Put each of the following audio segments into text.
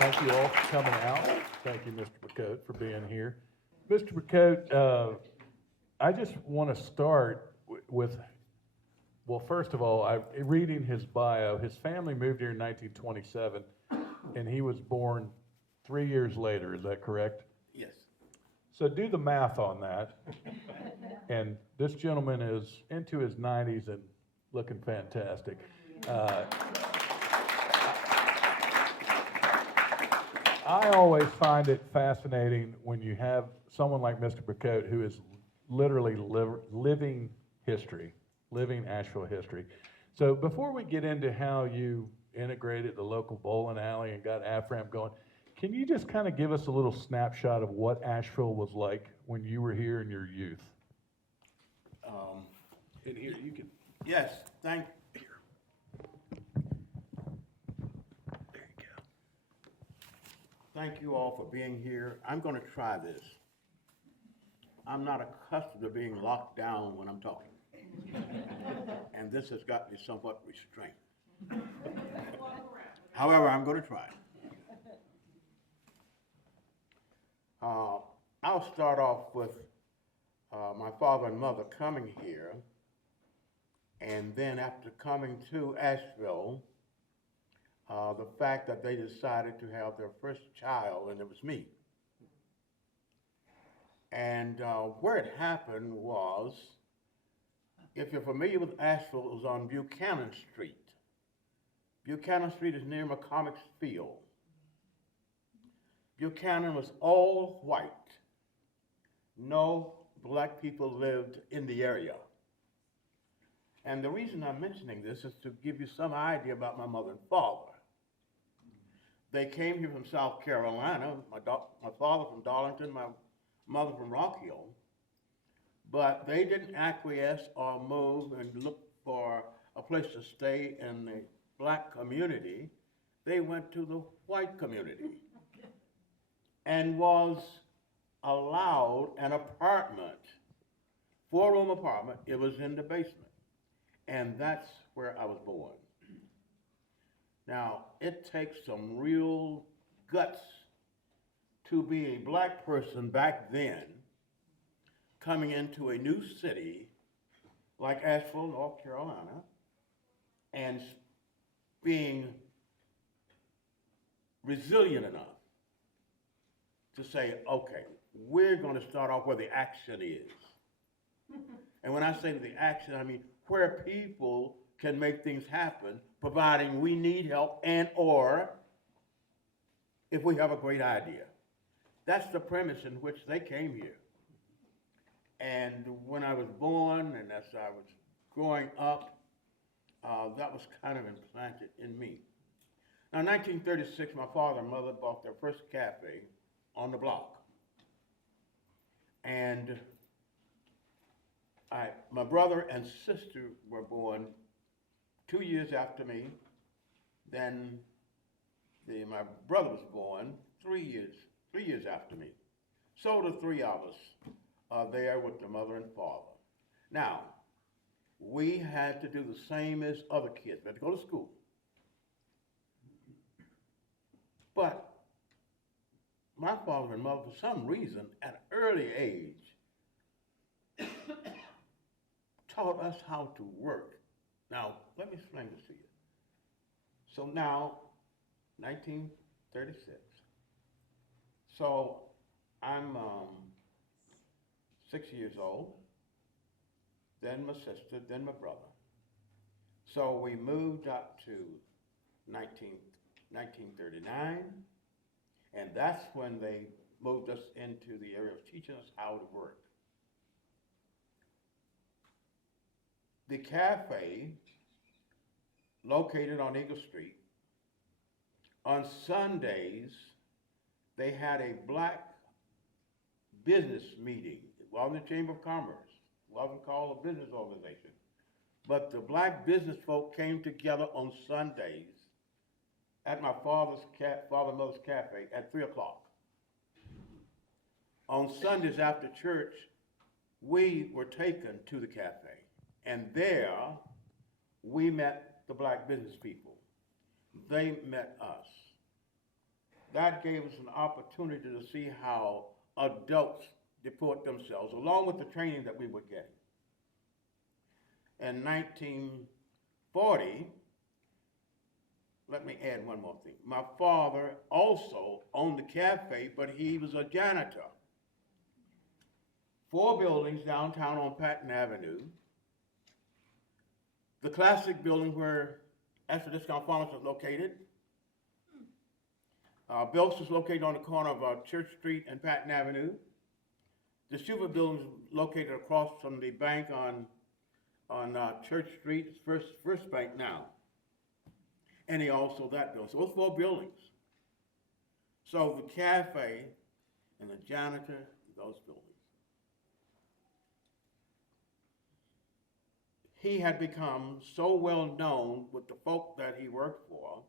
Thank you all for coming out. Thank you, Mr. Bacoate, for being here. Mr. Bacoate, I just want to start with, well, first of all, reading his bio, his family moved here in 1927, and he was born 3 years later, is that correct? Yes. So do the math on that. And this gentleman is into his 90s and looking fantastic. I always find it fascinating when you have someone like Mr. Bacoate who is literally living history, living Asheville history. So before we get into how you integrated the local bowling alley and got AFRAM going, can you just kind of give us a little snapshot of what Asheville was like when you were here in your youth? And here, you can. Yes, thank you. There you go. Thank you all for being here. I'm going to try this. I'm not accustomed to being locked down when I'm talking. And this has got me somewhat restrained. However, I'm going to try. I'll start off with my father and mother coming here, and then after coming to Asheville, the fact that they decided to have their first child, and it was me. And where it happened was, if you're familiar with Asheville, it was on Buchanan Street. Buchanan Street is near McCormick's Field. Buchanan was all white. No black people lived in the area. And the reason I'm mentioning this is to give you some idea about my mother and father. They came here from South Carolina, my father from Darlington, my mother from Rock Hill, but they didn't acquiesce or move and look for a place to stay in the black community. They went to the white community and was allowed an apartment, 4-room apartment. It was in the basement. And that's where I was born. Now, it takes some real guts to be a black person back then, coming into a new city like Asheville, North Carolina, and being resilient enough to say, okay, we're going to start off where the action is. And when I say the action, I mean where people can make things happen, providing we need help and or if we have a great idea. That's the premise in which they came here. And when I was born and as I was growing up, that was kind of implanted in me. Now, in 1936, my father and mother bought their first cafe on the block. And my brother and sister were born 2 years after me. Then my brother was born 3 years after me. So the three of us are there with the mother and father. Now, we had to do the same as other kids. We had to go to school. But my father and mother, for some reason, at an early age, taught us how to work. Now, let me explain this to you. So now, 1936. So I'm 6 years old, then my sister, then my brother. So we moved up to 1939, and that's when they moved us into the area of teaching us how to work. The cafe, located on Eagle Street, on Sundays, they had a black business meeting. It wasn't the Chamber of Commerce. It wasn't called a business organization. But the black business folk came together on Sundays at my father and mother's cafe at 3 o'clock. On Sundays after church, we were taken to the cafe. And there, we met the black business people. They met us. that gave us an opportunity to see how adults deport themselves, along with the training that we were getting. In 1940, let me add one more thing. My father also owned the cafe, but he was a janitor. 4 buildings downtown on Patton Avenue. The classic building where Asheville Discount Pharmacy is located. Bilks is located on the corner of Church Street and Patton Avenue. The Super building is located across from the bank on Church Street. It's First Bank now. And he also that building. So those 4 buildings. So the cafe and the janitor, those buildings. He had become so well known with the folk that he worked for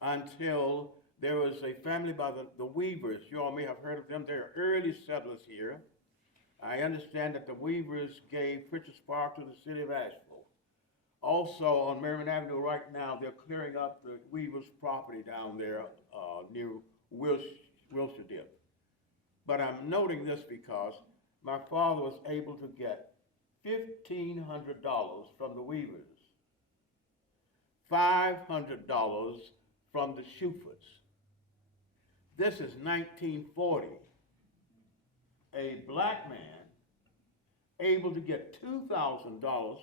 until there was a family by the Weavers. You all may have heard of them. They're early settlers here. I understand that the Weavers gave Pritchard's Park to the city of Asheville. Also on Merriman Avenue right now, they're clearing up the Weavers' property down there near Wilshire Dip. But I'm noting this because my father was able to get $1,500 from the Weavers, $500 from the Shufers. This is 1940. A black man able to get $2,000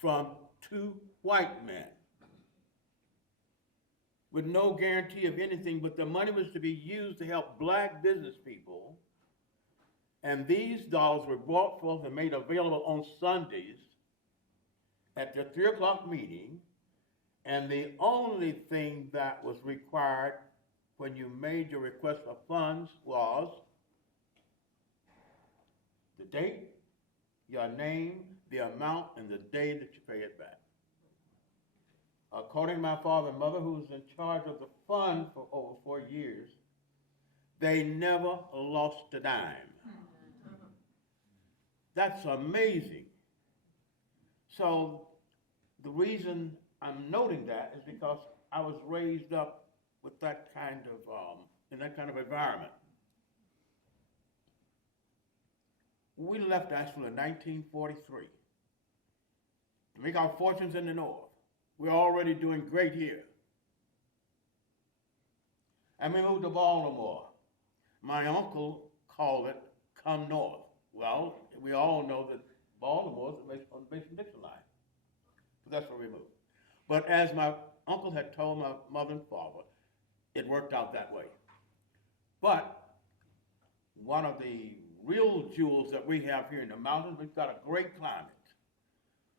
from 2 white men with no guarantee of anything, but the money was to be used to help black business people. And these dollars were brought forth and made available on Sundays at the 3 o'clock meeting. And the only thing that was required when you made your request for funds was the date, your name, the amount, and the day that you pay it back. According to my father and mother, who was in charge of the fund for over 4 years, they never lost a dime. That's amazing. So the reason I'm noting that is because I was raised up with that kind of, in that kind of environment. We left Asheville in 1943 to make our fortunes in the North. We're already doing great here. And we moved to Baltimore. My uncle called it Come North. Well, we all know that Baltimore is on the Mason-Dixon line. So that's where we moved. But as my uncle had told my mother and father, it worked out that way. But one of the real jewels that we have here in the mountains, we've got a great climate.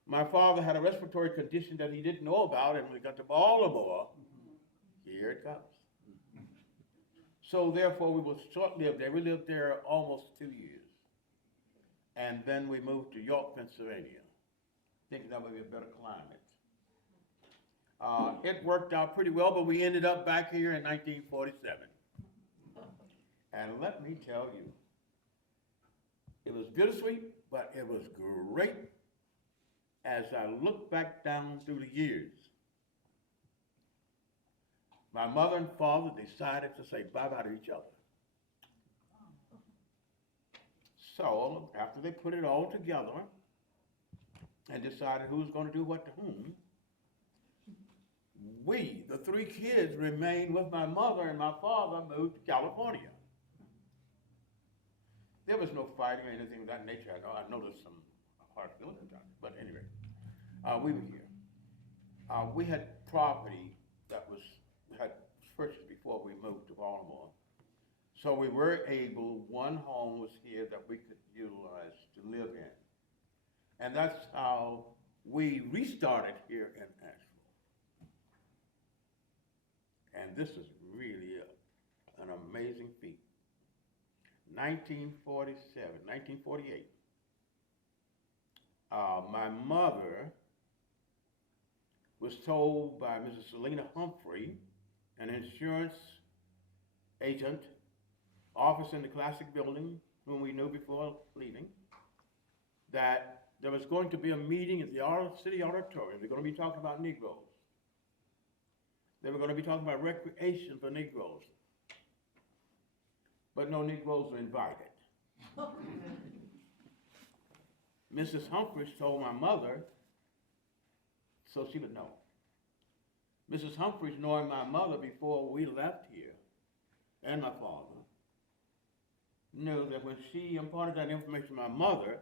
My father had a respiratory condition that he didn't know about, and when we got to Baltimore, here it comes. So therefore, we were short-lived there. We lived there almost 2 years. And then we moved to York, Pennsylvania, thinking that would be a better climate. It worked out pretty well, but we ended up back here in 1947. And let me tell you, it was bittersweet, but it was great as I look back down through the years. My mother and father decided to say bye-bye to each other. So after they put it all together and decided who was going to do what to whom, we, the 3 kids, remained with my mother, and my father moved to California. There was no fighting or anything of that nature. I noticed some hard feelings at times, but anyway, we were here. We had property that we had purchased before we moved to Baltimore. So we were able, one home was here that we could utilize to live in. And that's how we restarted here in Asheville. And this is really an amazing feat. 1947, 1948. My mother was told by Mrs. Selena Humphrey, an insurance agent, office in the Classic Building, whom we knew before leaving, that there was going to be a meeting at the City Auditorium. They're going to be talking about Negroes. They were going to be talking about recreation for Negroes. But no Negroes were invited. Mrs. Humphreys told my mother so she would know. Mrs. Humphreys, knowing my mother before we left here, and my father, knew that when she imparted that information to my mother,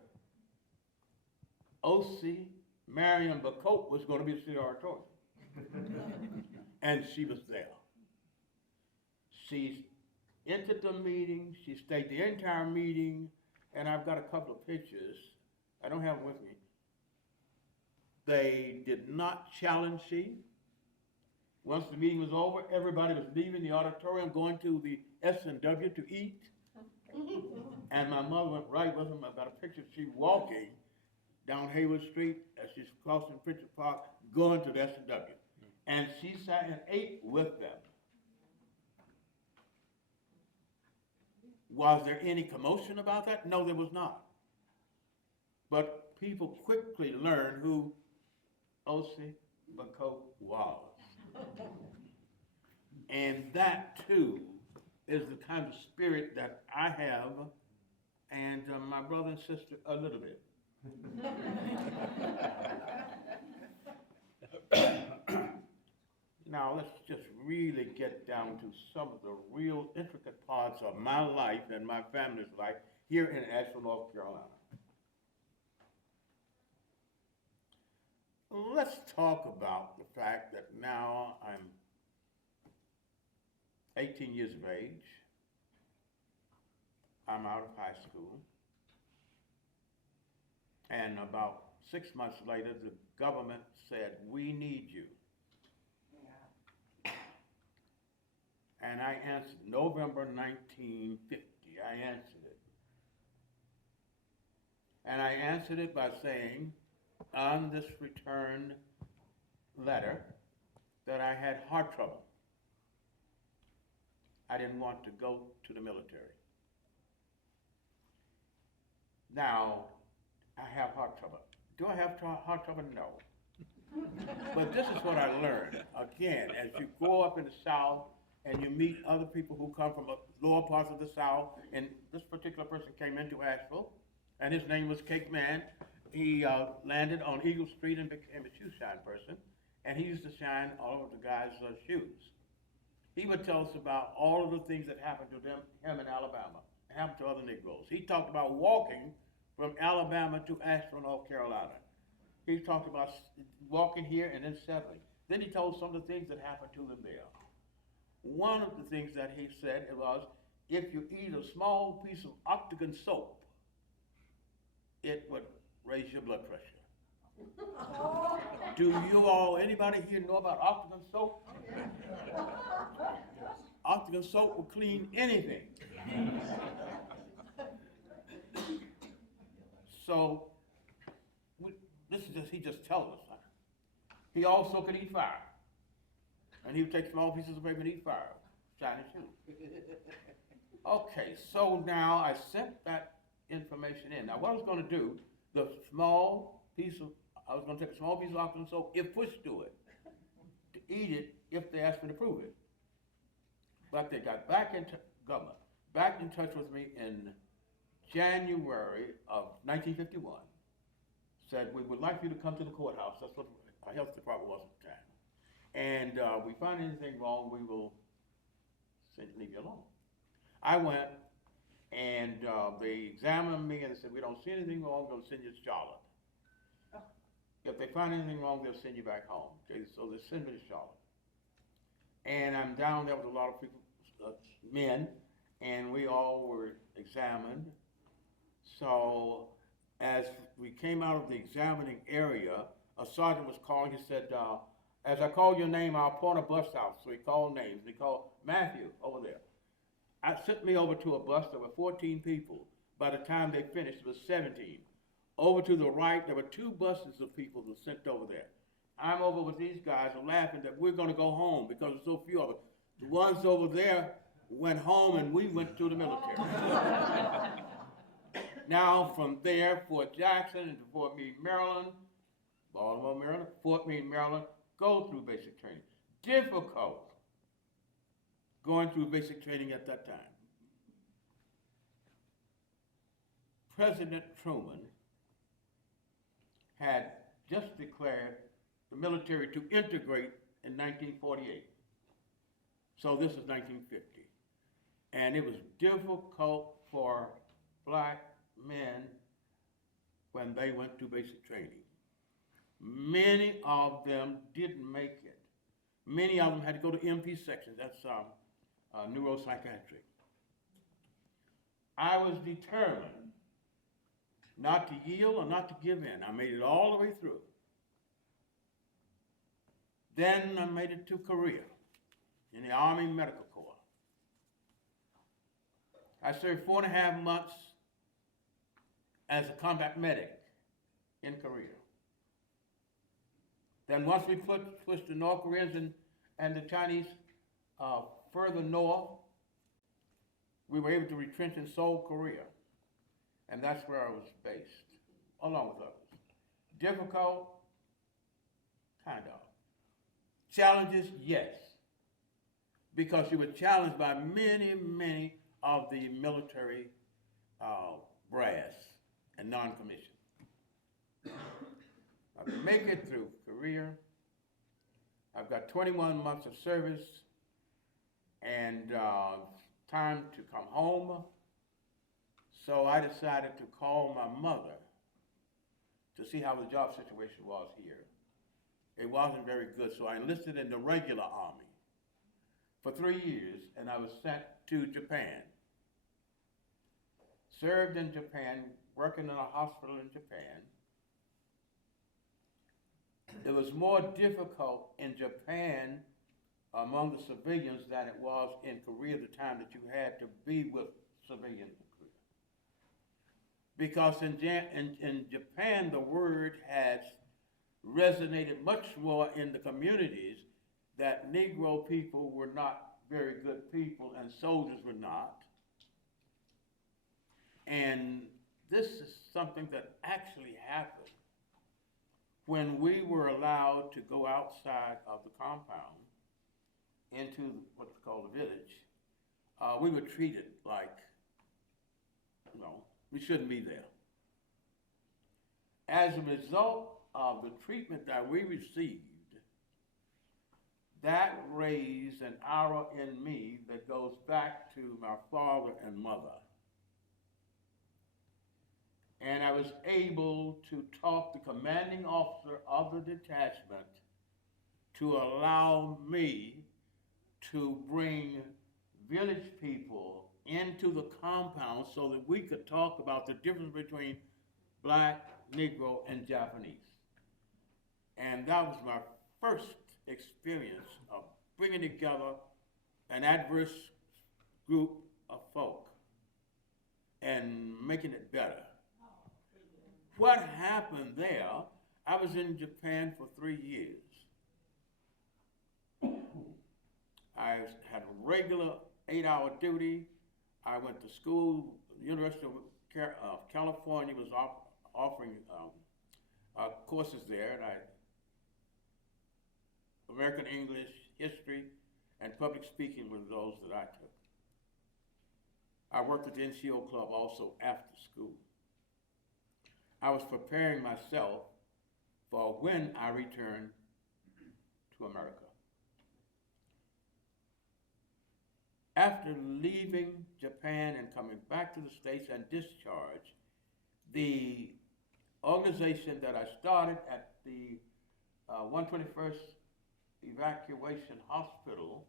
O.C. Marion Bacoate was going to be the city auditorium. And she was there. She entered the meeting, she stayed the entire meeting, and I've got a couple of pictures. I don't have them with me. They did not challenge she. Once the meeting was over, everybody was leaving the auditorium, going to the S&W to eat. And my mother went right with them. I've got a picture of she walking down Hayward Street as she's crossing Pritchard Park, going to the S&W. And she sat and ate with them. Was there any commotion about that? No, there was not. But people quickly learned who O.C. Bacoate was. And that, too, is the kind of spirit that I have, and my brother and sister a little bit. Now, let's just really get down to some of the real intricate parts of my life and my family's life here in Asheville, North Carolina. Let's talk about the fact that now I'm 18 years of age. I'm out of high school. And about 6 months later, the government said, "We need you." And I answered, November 1950, I answered it. And I answered it by saying, on this return letter, that I had heart trouble. I didn't want to go to the military. Now, I have heart trouble. Do I have heart trouble? No. But this is what I learned. Again, as you grow up in the South and you meet other people who come from lower parts of the South, and this particular person came into Asheville, and his name was Cake Man. He landed on Eagle Street and became a shoe shine person, and he used to shine all of the guys' shoes. He would tell us about all of the things that happened to him in Alabama, happened to other Negroes. He talked about walking from Alabama to Asheville, North Carolina. He talked about walking here and then settling. Then he told some of the things that happened to them there. One of the things that he said was, if you eat a small piece of octagon soap, it would raise your blood pressure. Do you all, anybody here know about octagon soap? Octagon soap will clean anything. So, this is just, he just tells us. He also could eat fire. And he would take small pieces of paper and eat fire, shiny shoes. Okay, so now I sent that information in. Now what I was going to do, I was going to take a small piece of octagon soap, if pushed to it, to eat it if they asked me to prove it. But they got back in touch with me in January of 1951. Said, we would like you to come to the courthouse. That's what our health department was at the time. And if we find anything wrong, we will leave you alone. I went, and they examined me, and they said, we don't see anything wrong, we'll send you to Charlotte. If they find anything wrong, they'll send you back home. Okay, so they send me to Charlotte. And I'm down there with a lot of people, men, and we all were examined. So as we came out of the examining area, a sergeant was calling. He said, as I call your name, I'll point a bus out. So he called names. He called Matthew over there. I sent me over to a bus. There were 14 people. By the time they finished, it was 17. Over to the right, there were 2 buses of people that were sent over there. I'm over with these guys and laughing that we're going to go home because there's so few of us. The ones over there went home and we went to the military. Now from there, Fort Jackson into Fort Meade, Maryland, Baltimore, Maryland, Fort Meade, Maryland, go through basic training. difficult going through basic training at that time. President Truman had just declared the military to integrate in 1948. So this is 1950. And it was difficult for black men when they went to basic training. Many of them didn't make it. Many of them had to go to MP section, that's neuropsychiatry. I was determined not to yield or not to give in. I made it all the way through. Then I made it to Korea in the Army Medical Corps. I served 4.5 months as a combat medic in Korea. Then once we pushed the North Koreans and the Chinese further north, we were able to retrench in Seoul, Korea. And that's where I was based, along with others. Difficult? Kind of. Challenges? Yes. Because you were challenged by many, many of the military brass and non-commissioned. I make it through Korea. I've got 21 months of service and time to come home. So I decided to call my mother to see how the job situation was here. It wasn't very good, so I enlisted in the regular army for 3 years, and I was sent to Japan. Served in Japan, working in a hospital in Japan. It was more difficult in Japan among the civilians than it was in Korea the time that you had to be with civilians in Korea. Because in Japan, the word has resonated much more in the communities that Negro people were not very good people and soldiers were not. And this is something that actually happened when we were allowed to go outside of the compound into what's called the village. We were treated like, we shouldn't be there. As a result of the treatment that we received, that raised an arrow in me that goes back to my father and mother. And I was able to talk the commanding officer of the detachment to allow me to bring village people into the compound so that we could talk about the difference between black, Negro, and Japanese. And that was my first experience of bringing together an adverse group of folk and making it better. What happened there, I was in Japan for 3 years. I had a regular 8-hour duty. I went to school. The University of California was offering courses there, and American English, history, and public speaking were those that I took. I worked at the NCO club also after school. I was preparing myself for when I returned to America. After leaving Japan and coming back to the States and discharged, the organization that I started at the 121st Evacuation Hospital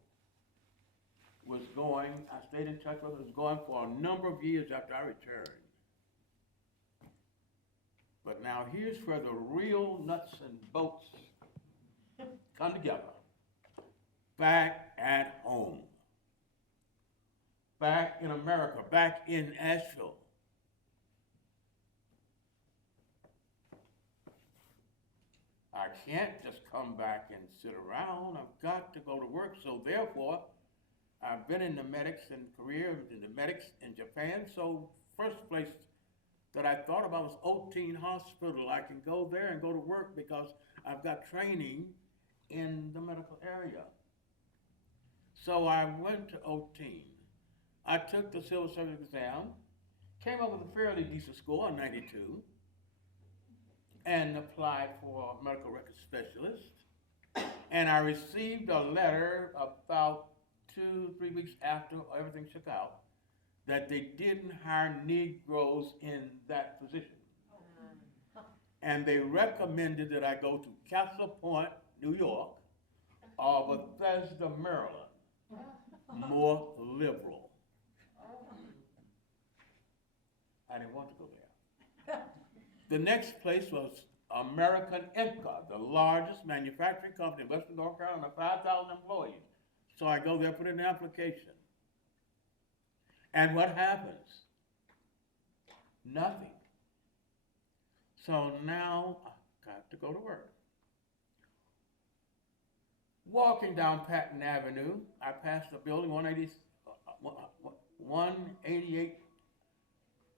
was going, I stayed in touch with it, was going for a number of years after I returned. But now here's where the real nuts and bolts come together. Back at home. Back in America, back in Asheville. I can't just come back and sit around. I've got to go to work. So therefore, I've been in the medics in Korea, in the medics in Japan. So first place that I thought about was Oteen Hospital. I can go there and go to work because I've got training in the medical area. So I went to OTEAM. I took the civil service exam, came up with a fairly decent score, 92, and applied for a medical records specialist. And I received a letter about 2-3 weeks after everything shook out that they didn't hire Negroes in that position. And they recommended that I go to Castle Point, New York, or Bethesda, Maryland, more liberal. I didn't want to go there. The next place was American Inca, the largest manufacturing company in Western North Carolina, 5,000 employees. So I go there, put in an application. And what happens? Nothing. So now I've got to go to work. Walking down Patton Avenue, I passed a building, 188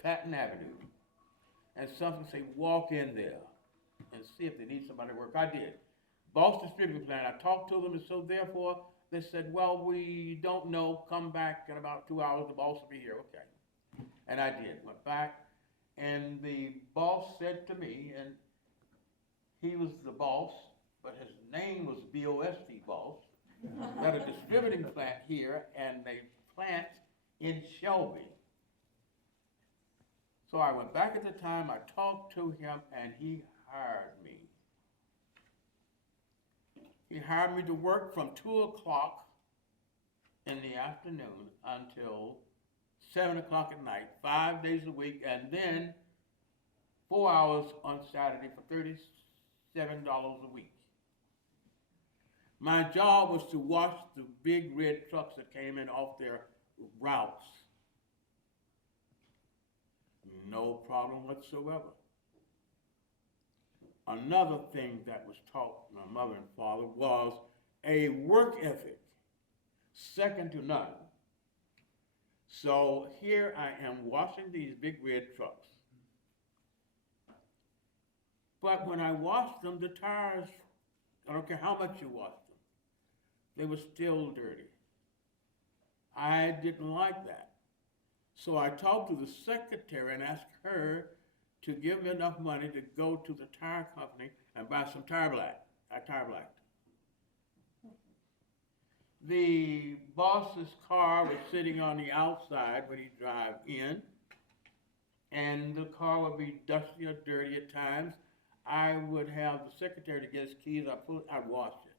Patton Avenue. And something say, walk in there and see if they need somebody to work. I did. Boss distributing plant, I talked to them, and so therefore they said, well, we don't know, come back in about 2 hours, the boss will be here, okay. And I did, went back, and the boss said to me, and he was the boss, but his name was B-O-S-T, boss, got a distributing plant here and a plant in Shelby. So I went back at the time, I talked to him, and he hired me. He hired me to work from 2 o'clock in the afternoon until 7 o'clock at night, 5 days a week, and then 4 hours on Saturday for $37 a week. My job was to wash the big red trucks that came in off their routes. No problem whatsoever. Another thing that was taught my mother and father was a work ethic, second to none. So here I am washing these big red trucks. But when I washed them, the tires, I don't care how much you washed them, they were still dirty. I didn't like that. So I talked to the secretary and asked her to give me enough money to go to the tire company and buy some tire black. I tire blacked. The boss's car was sitting on the outside when he drive in, and the car would be dusty or dirty at times. I would have the secretary to get his keys, I'd wash it.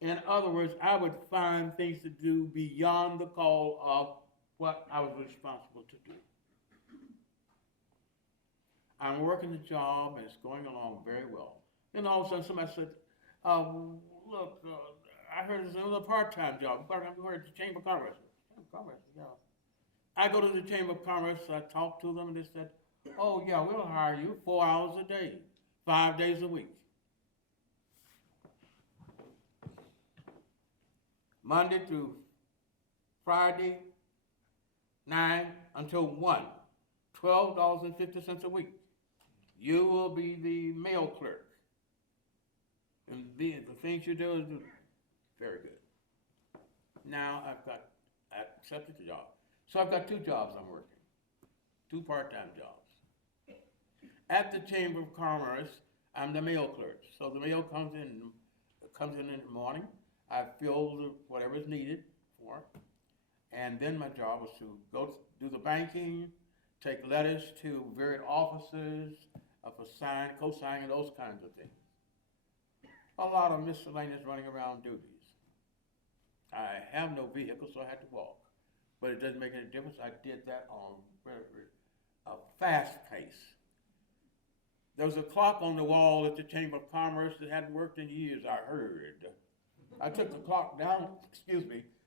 In other words, I would find things to do beyond the call of what I was responsible to do. I'm working the job and it's going along very well. Then all of a sudden somebody said, look, I heard there's another part-time job. I'm going to the Chamber of Commerce. Chamber of Commerce, yeah. I go to the Chamber of Commerce, I talked to them and they said, oh yeah, we'll hire you 4 hours a day, 5 days a week. Monday through Friday, 9 until 1, $12.50 a week. You will be the mail clerk. And the things you do is very good. Now I accepted the job. So I've got 2 jobs I'm working, 2 part-time jobs. At the Chamber of Commerce, I'm the mail clerk. So the mail comes in the morning. I fill whatever is needed for it. And then my job was to go do the banking, take letters to various offices for co-signing, those kinds of things. A lot of miscellaneous running around duties. I have no vehicle, so I had to walk. But it doesn't make any difference. I did that on a fast pace. There was a clock on the wall at the Chamber of Commerce that hadn't worked in years, I heard. I took the clock down,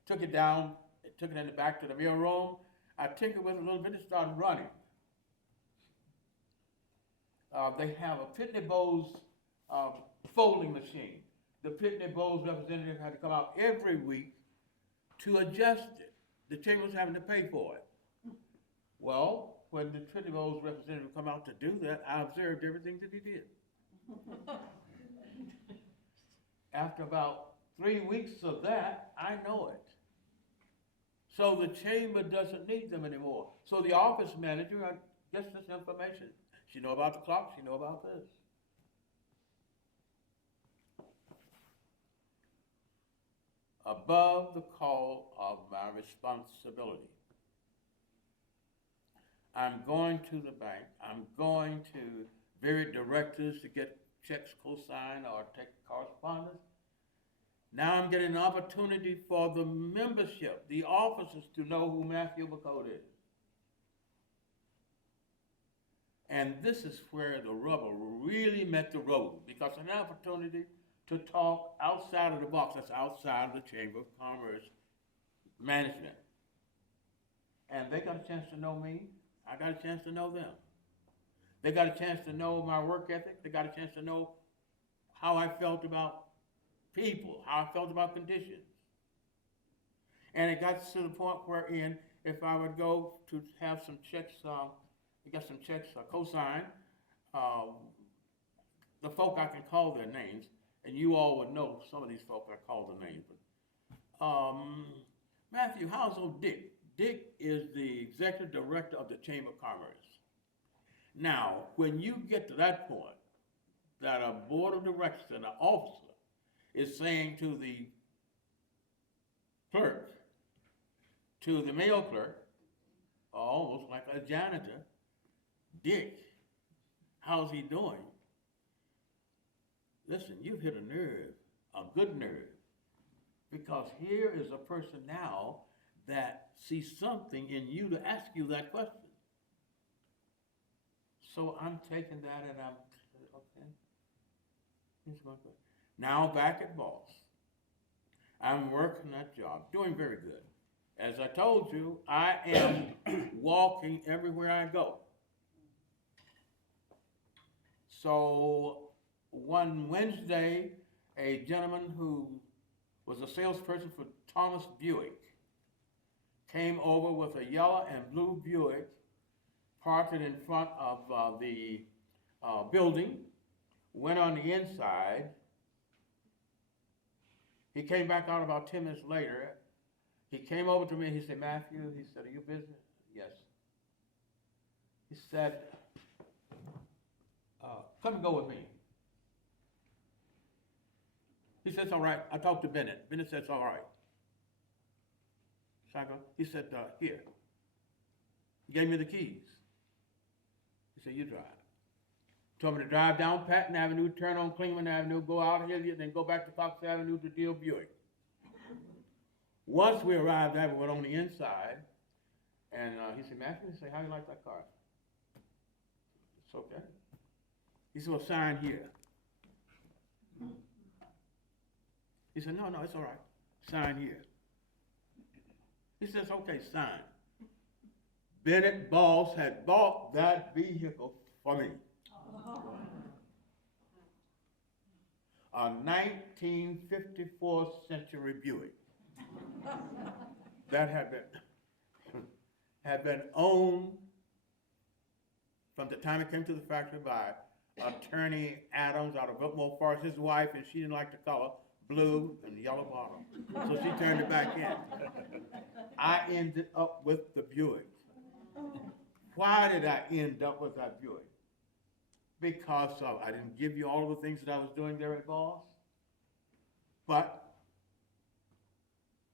took it down, took it in the back to the mail room. I tinkered with it a little bit and started running. They have a Pitney Bowes folding machine. The Pitney Bowes representative had to come out every week to adjust it. The chamber was having to pay for it. Well, when the Pitney Bowes representative come out to do that, I observed everything that he did. After about 3 weeks of that, I know it. So the chamber doesn't need them anymore. So the office manager gets this information. She know about the clock, she know about this. Above the call of my responsibility, I'm going to the bank, I'm going to various directors to get checks co-signed or take correspondence. Now I'm getting an opportunity for the membership, the officers, to know who Matthew Bacoate is. And this is where the rubber really met the road, because an opportunity to talk outside of the box, that's outside of the Chamber of Commerce management. And they got a chance to know me, I got a chance to know them. They got a chance to know my work ethic, they got a chance to know how I felt about people, how I felt about conditions. And it got to the point wherein if I would go to have some checks, get some checks co-signed, the folk I can call their names, and you all would know some of these folk I call their names. But, Matthew, how's old Dick? Dick is the executive director of the Chamber of Commerce. Now, when you get to that point, that a board of directors and an officer is saying to the clerk, to the mail clerk, almost like a janitor, Dick, how's he doing? Listen, you've hit a nerve, a good nerve, because here is a person now that sees something in you to ask you that question. So I'm taking that and I'm, okay, here's my question. Now back at Boss. I'm working that job, doing very good. As I told you, I am walking everywhere I go. So one Wednesday, a gentleman who was a salesperson for Thomas Buick came over with a yellow and blue Buick, parked it in front of the building, went on the inside. He came back out about 10 minutes later. He came over to me, he said, Matthew, he said, are you busy? Yes. He said, come and go with me. He said, it's all right. I talked to Bennett. Bennett said, it's all right. So I go, he said, here. He gave me the keys. He said, you drive. Told me to drive down Patton Avenue, turn on Clingman Avenue, go out here, then go back to Fox Avenue to Deal Buick. Once we arrived there, we went on the inside, and he said, Matthew, he said, how do you like that car? It's okay. He said, well, sign here. He said, no, it's all right. Sign here. He says, okay, sign. Bennett Boss had bought that vehicle for me. A 1954 Century Buick that had been owned from the time it came to the factory by Attorney Adams out of Whitmore Forest, his wife, and she didn't like the color, blue and yellow bottom. So she turned it back in. I ended up with the Buick. Why did I end up with that Buick? Because I didn't give you all of the things that I was doing there at Boss, but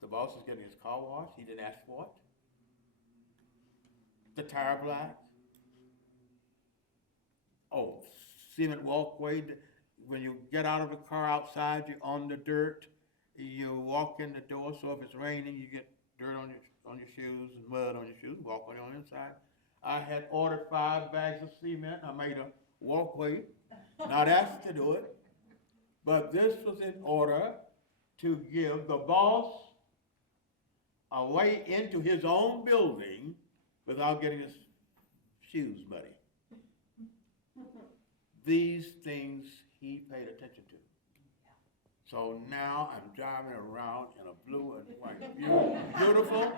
the boss is getting his car washed. He didn't ask for it. The tire black. Oh, cement walkway. When you get out of the car outside, you're on the dirt. You walk in the door, so if it's raining, you get dirt on your shoes and mud on your shoes. Walk on the inside. I had ordered 5 bags of cement. I made a walkway, not asked to do it, but this was in order to give the boss a way into his own building without getting his shoes muddy. These things he paid attention to. So now I'm driving around in a blue and white, beautiful,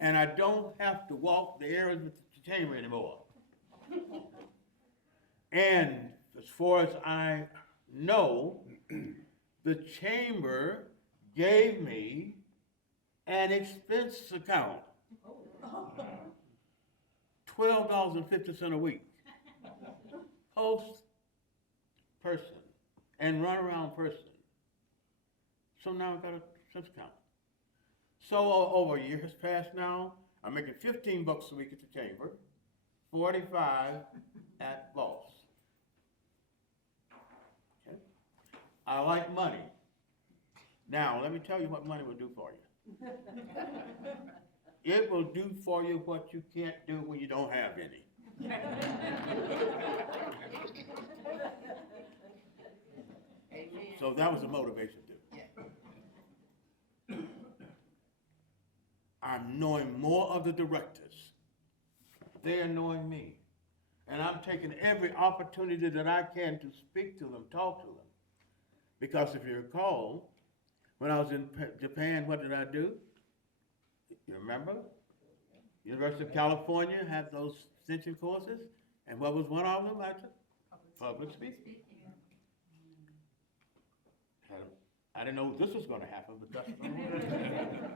and I don't have to walk the areas with the chamber anymore. And as far as I know, the chamber gave me an expense account. $12.50 a week. Post person and run around person. So now I've got a expense account. So over a year has passed now. I'm making $15 a week at the chamber, 45 at Boss. Okay. I like money. Now, let me tell you what money will do for you. It will do for you what you can't do when you don't have any. So that was a motivation too. I'm knowing more of the directors. They are knowing me. And I'm taking every opportunity that I can to speak to them, talk to them. Because if you recall, when I was in Japan, what did I do? You remember? University of California had those extension courses, and what was one of them I took? Public speaking. I didn't know this was going to happen, but that's what happened.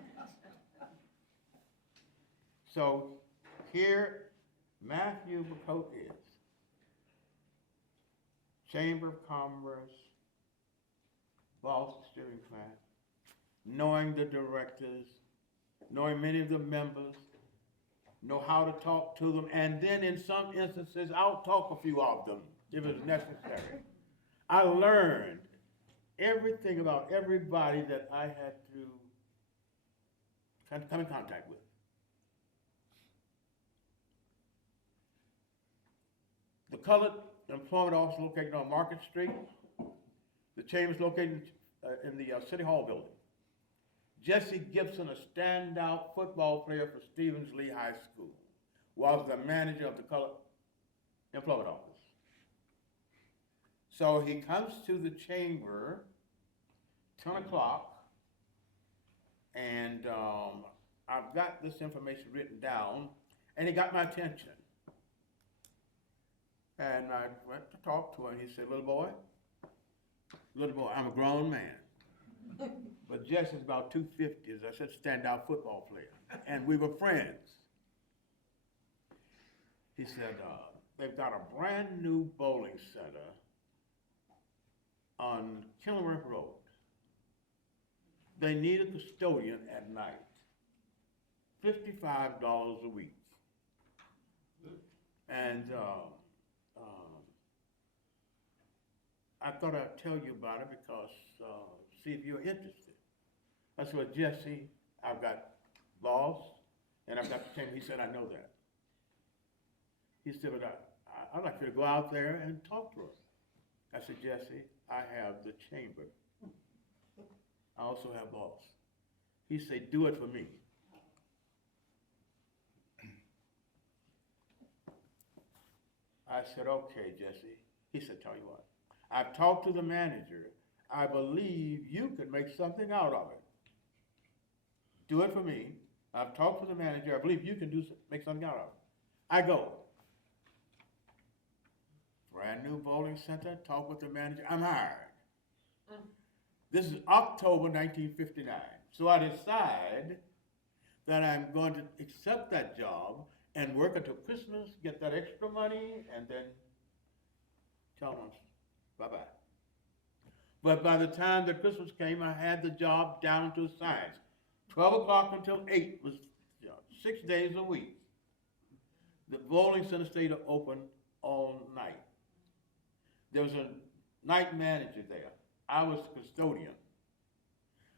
So here, Matthew Bacoate is. Chamber of Commerce, Boss steering class, knowing the directors, knowing many of the members, know how to talk to them, and then in some instances, I'll talk a few of them if it's necessary. I learned everything about everybody that I had to come in contact with. The colored employment office located on Market Street. The chamber is located in the City Hall building. Jesse Gibson, a standout football player for Stevens Lee High School, was the manager of the colored employment office. So he comes to the chamber, 10 o'clock, and I've got this information written down, and he got my attention. And I went to talk to him, and he said, little boy, I'm a grown man. But Jesse's about 250, as I said, standout football player. And we were friends. He said, they've got a brand new bowling center on Kenilworth Road. They need a custodian at night. $55 a week. And I thought I'd tell you about it because, see if you're interested. I said, well, Jesse, I've got Boss, and I've got the chamber. He said, I know that. He said, but I'd like you to go out there and talk to her. I said, Jesse, I have the chamber. I also have Boss. He said, do it for me. I said, okay, Jesse. He said, tell you what, I've talked to the manager. I believe you could make something out of it. Do it for me. I've talked to the manager. I believe you can make something out of it. I go. Brand new bowling center, talk with the manager. I'm hired. This is October 1959. So I decide that I'm going to accept that job and work until Christmas, get that extra money, and then tell them bye-bye. But by the time that Christmas came, I had the job down to a science. 12 o'clock until 8 was 6 days a week. The bowling center stayed open all night. There was a night manager there. I was the custodian.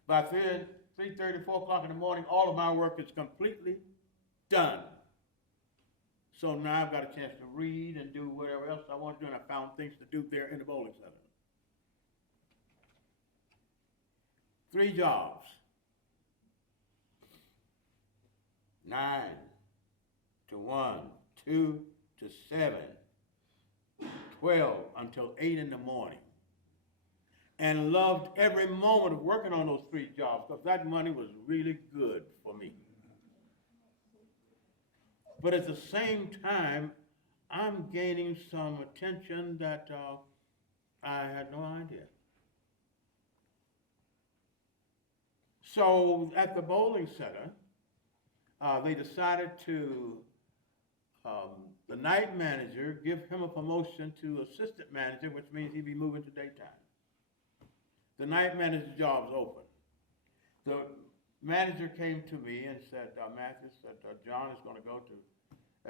By 3:30, 4 o'clock in the morning, all of my work is completely done. So now I've got a chance to read and do whatever else I want to do, and I found things to do there in the bowling center. 3 jobs. 9 to 1, 2 to 7, 12 until 8 in the morning. And loved every moment of working on those 3 jobs because that money was really good for me. But at the same time, I'm gaining some attention that I had no idea. So at the bowling center, they decided to, the night manager, give him a promotion to assistant manager, which means he'd be moving to daytime. The night manager's job's open. The manager came to me and said, Matthew said, John is gonna go to,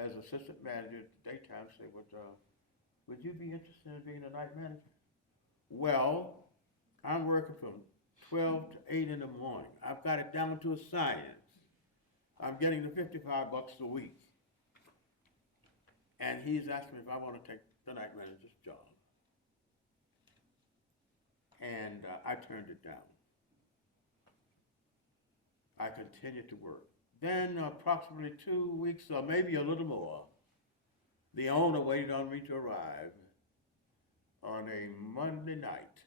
as assistant manager to daytime, say, would you be interested in being a night manager? Well, I'm working from 12 to 8 in the morning. I've got it down to a science. I'm getting the $55 a week. And he's asked me if I want to take the night manager's job. And I turned it down. I continued to work. Then approximately 2 weeks, or maybe a little more, the owner waited on me to arrive on a Monday night.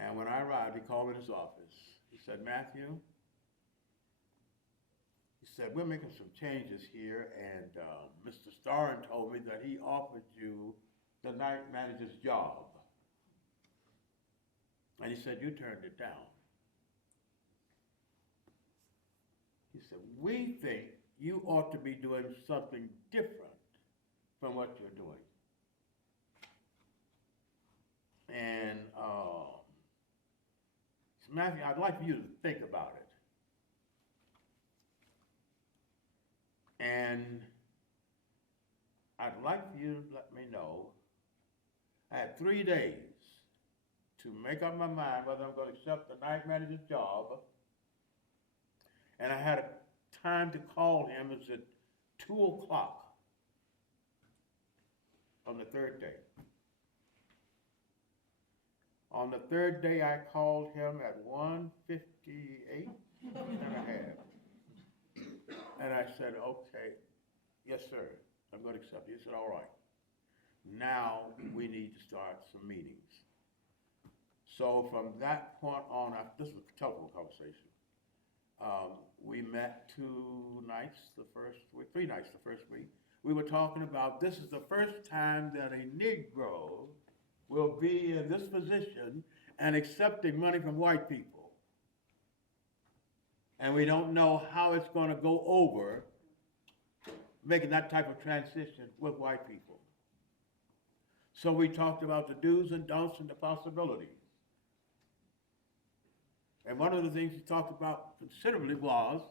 And when I arrived, he called me in his office. He said, Matthew, he said, we're making some changes here, and Mr. Starn told me that he offered you the night manager's job. And he said, you turned it down. He said, we think you ought to be doing something different from what you're doing. And so Matthew, I'd like for you to think about it. And I'd like for you to let me know. I had 3 days to make up my mind whether I'm going to accept the night manager's job. And I had a time to call him. It was at 2 o'clock on the third day. On the third day, I called him at 1:58 and a half. And I said, okay, yes, sir, I'm going to accept it. He said, all right. Now we need to start some meetings. So from that point on, this was a telephone conversation. We met 2 nights the first week, 3 nights the first week. We were talking about this is the first time that a Negro will be in this position and accepting money from white people. And we don't know how it's going to go over making that type of transition with white people. So we talked about the do's and don'ts and the possibilities. And one of the things we talked about considerably was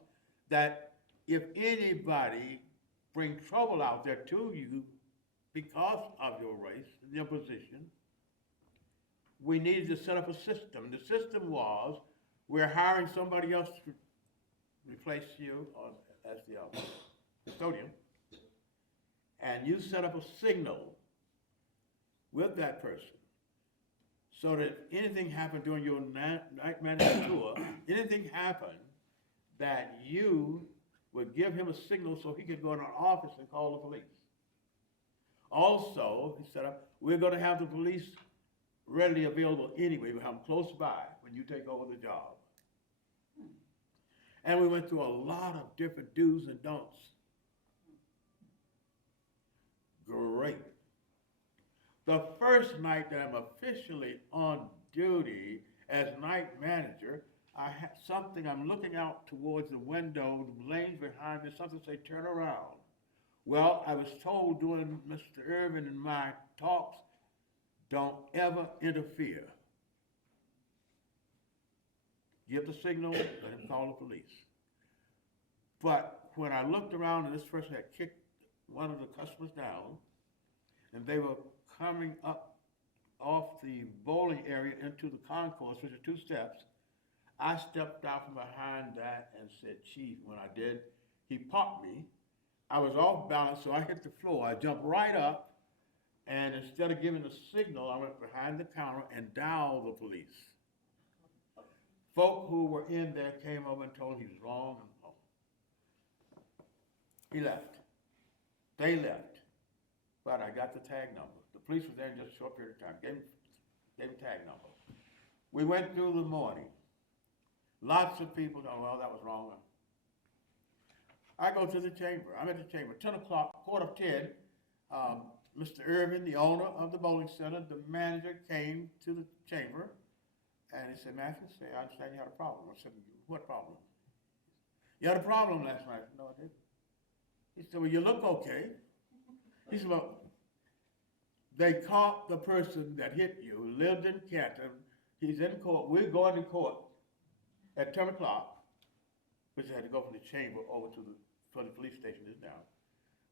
that if anybody brings trouble out there to you because of your race and your position, we needed to set up a system. The system was, we're hiring somebody else to replace you as the custodian, and you set up a signal with that person so that if anything happened during your night manager tour, anything happened, that you would give him a signal so he could go in our office and call the police. Also, he said, we're going to have the police readily available anyway. We'll have them close by when you take over the job. And we went through a lot of different do's and don'ts. Great. The first night that I'm officially on duty as night manager, I had something, I'm looking out towards the window, the lanes behind me, something say, turn around. Well, I was told during Mr. Irvin and my talks, don't ever interfere. Give the signal, let him call the police. But when I looked around and this person had kicked one of the customers down, and they were coming up off the bowling area into the concourse, which are 2 steps, I stepped out from behind that and said, Chief, when I did, he popped me. I was off balance, so I hit the floor. I jumped right up, and instead of giving the signal, I went behind the counter and dialed the police. Folk who were in there came over and told him he was wrong. He left. They left. But I got the tag number. The police was there in just a short period of time. Gave him tag number. We went through the morning. Lots of people go, well, that was wrong. I go to the chamber. I'm at the chamber. 10 o'clock, 9:45, Mr. Irvin, the owner of the bowling center, the manager came to the chamber. And he said, Matthew, say, I understand you had a problem. I said, what problem? You had a problem last night. No, I didn't. He said, well, you look okay. He said, well, they caught the person that hit you, lived in Canton. He's in court. We're going to court at 10 o'clock, which had to go from the chamber over to the police station is now.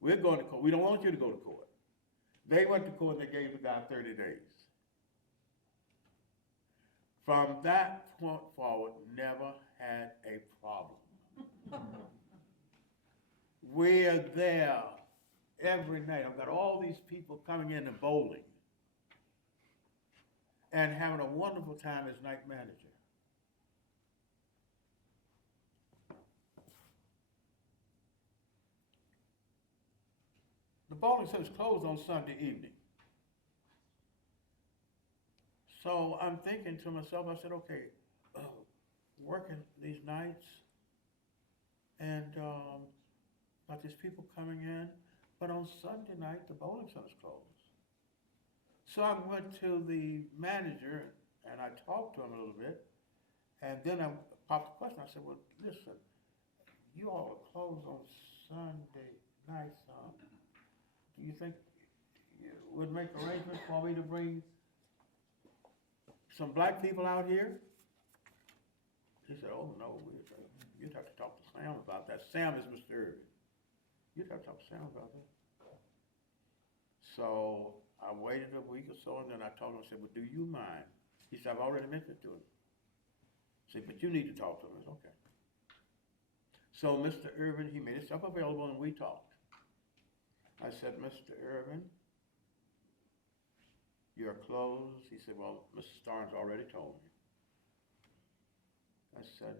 We're going to court. We don't want you to go to court. They went to court and they gave the guy 30 days. From that point forward, never had a problem. We're there every night. I've got all these people coming in and bowling and having a wonderful time as night manager. The bowling center's closed on Sunday evening. So I'm thinking to myself, I said, okay, working these nights and got these people coming in, but on Sunday night, the bowling center's closed. So I went to the manager and I talked to him a little bit, and then I popped the question. I said, well, listen, you all are closed on Sunday nights. Do you think you would make arrangements for me to bring some black people out here? He said, oh, no, you'd have to talk to Sam about that. Sam is Mr. Irvin. You'd have to talk to Sam about that. So I waited a week or so, and then I told him, I said, well, do you mind? He said, I've already mentioned it to him. I said, but you need to talk to him. I said, okay. So Mr. Irvin, he made himself available, and we talked. I said, Mr. Irvin, you're closed. He said, well, Mr. Starnes already told me. I said,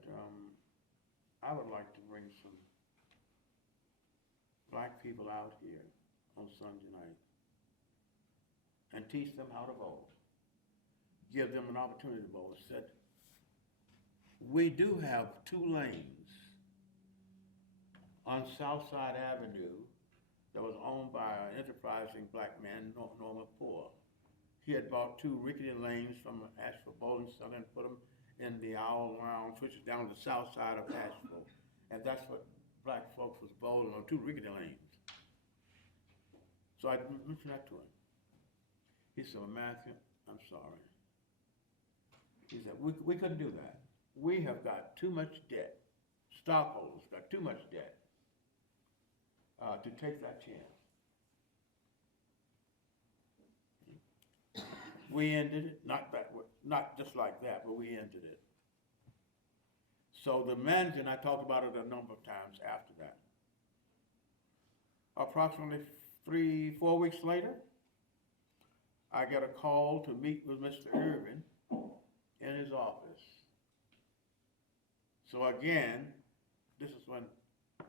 I would like to bring some black people out here on Sunday night and teach them how to bowl. Give them an opportunity to bowl. I said, we do have 2 lanes on Southside Avenue that was owned by an enterprising black man, Norman Poor. He had bought 2 rickety lanes from Asheville Bowling Center and put them in the Owl Lounge, which is down the south side of Asheville. And that's what black folks was bowling on, 2 rickety lanes. So I mentioned that to him. He said, well, Matthew, I'm sorry. He said, we couldn't do that. We have got too much debt. Stockholders got too much debt to take that chance. We ended it, not just like that, but we ended it. So the manager and I talked about it a number of times after that. Approximately 3-4 weeks later, I get a call to meet with Mr. Irvin in his office. So again, this is when